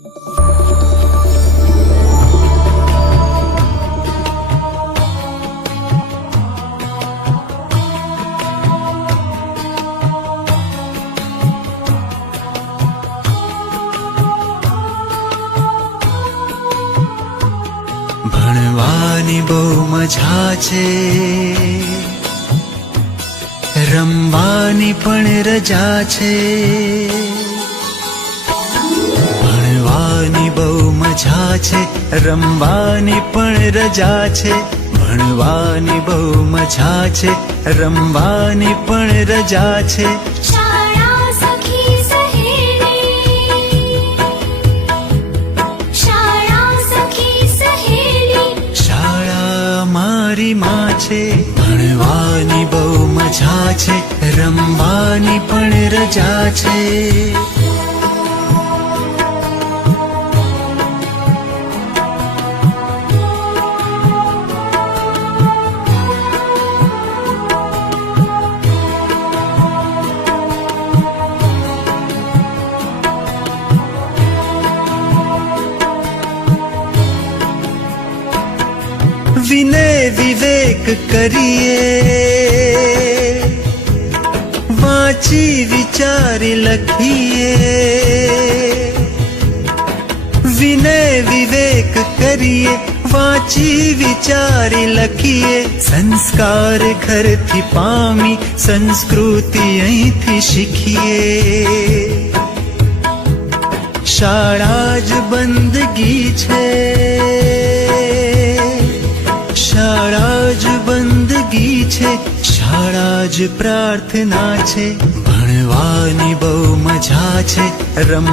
ભણવાની બહુ મજા છે. રમવાની પણ રજા છે. મજા છે રમવાની પણ રજા છે ભણવાની બહુ મજા છે રમવાની પણ રજા છે. મારી માં છે ભણવાની બહુ મજા છે રમવાની પણ રજા છે. વિનય વિવેક કરીએ વાંચી વિચારી લખીએ વિનય વિવેક કરીએ વાંચી વિચારી લખીએ સંસ્કાર ઘરથી પામી સંસ્કૃતિ અહીંથી શીખીએ શાળા જ બંદગી છે બંદગી છે શાળા જ પ્રાર્થના છે ભણવાની બહુ મજા છે રમ